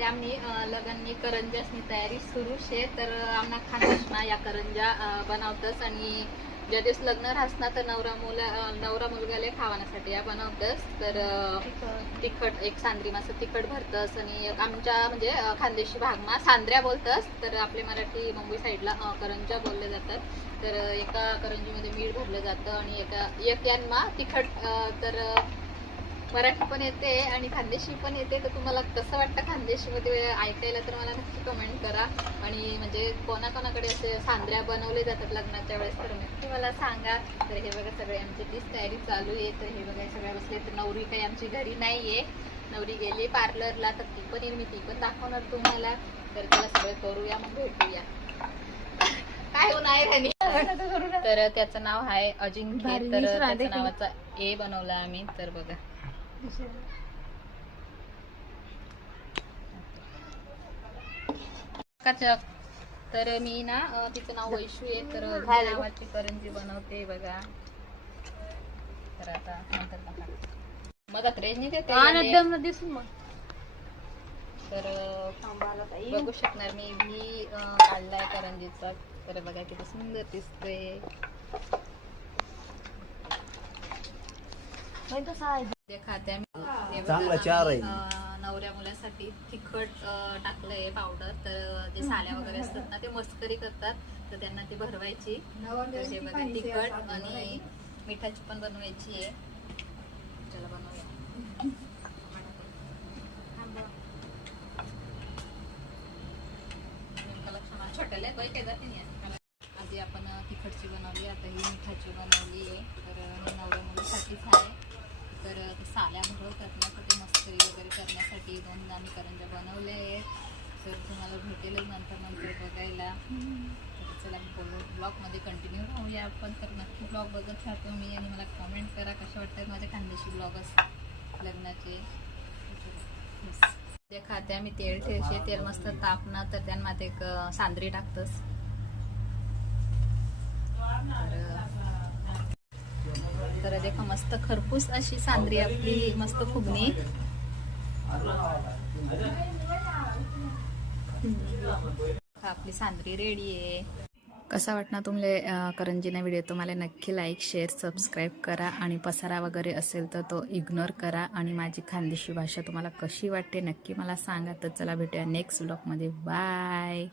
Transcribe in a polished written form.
ते आम्ही लग्नांनी करंजासनी तयारी सुरू शे तर आम्हाला खानदेशना या करंजा बनवतस आणि ज्या दिवस लग्न राहस ना तर नवरा मुलगाले खावाण्यासाठी या बनवतस तर तिखट एक सांद्री मासं तिखट भरतस आणि आमच्या म्हणजे खानदेशी भागमा सांद्र्या बोलतस तर आपले मराठी मुंबई साईडला करंजा बोलले जातात तर एका करंजीमध्ये मीठ भरलं जातं आणि एक यांना तिखट तर मराठी पण येते आणि खानदेशी पण येते तर तुम्हाला कसं वाटतं खानदेशीमध्ये ऐकायला तर मला नक्की कमेंट करा आणि म्हणजे कोणाकोणाकडे असे सांद्र्या बनवले जातात लग्नाच्या वेळेस तर नक्की मला सांगा तर हे बघा सगळे आमची तीच तयारी चालू आहे तर हे बघा सगळ्या बसले तर नवरी काही आमची घरी नाहीये नवरी गेली पार्लरला तर ती पण येईल मी ती पण दाखवणार तुम्हाला तर त्याला सगळं करूया मग भेटूया काय होणार राणी तर त्याचं नाव आहे अजिंक्य तर त्याच्या नावाचा ए बनवला आम्ही तर बघा तर मी ना तिचं नाव वैशू आहे तर नावाची करंजी बनवते बघा तर आता नंतर मदत रेंज नाही देते तर बघू शकणार मी काढलाय करंजीचा तर बघा किती सुंदर दिसतोय खात्या नवऱ्या मुलासाठी तिखट टाकलंय पावडर तर जे साल्या वगैरे असतात ना ते मस्करी करतात तर त्यांना ती भरवायची हे बघा तिखट आणि मिठाची पण बनवायची आहे चला बनवूया छोट्याला काही जाते नाही आधी आपण तिखटची बनवली आता ही मिठाची बनवली आहे तर नवऱ्या मुलीसाठीच आहे तर साल्या भरवतात ना तर ते मस्करी वगैरे करण्यासाठी दोन आम्ही करंजा बनवले आहेत तर तुम्हाला भेटेलच नंतर बघायला तर चला ब्लॉगमध्ये कंटिन्यू राहूया आपण तर नक्की ब्लॉग बघत राहतो मी आणि मला कमेंट करा कसे वाटतात माझे खानदेशी ब्लॉगर्स लग्नाचे ते खाते आम्ही तेल ठेवचे तेल मस्त तापणं तर त्यांना एक सांद्री टाकतस तर देखा मस्त खरपूस अशी सांद्री आपली मस्त फुगणी आपली सांद्री रेडी आहे कसा वाटणार तुम्हाला करंजीना व्हिडिओ तुम्हाला नक्की लाईक शेअर सबस्क्राईब करा आणि पसारा वगैरे असेल तर तो इग्नोर करा आणि माझी खानदेशी भाषा तुम्हाला कशी वाटते नक्की मला सांगा तर चला भेटूया नेक्स्ट व्लॉगमध्ये बाय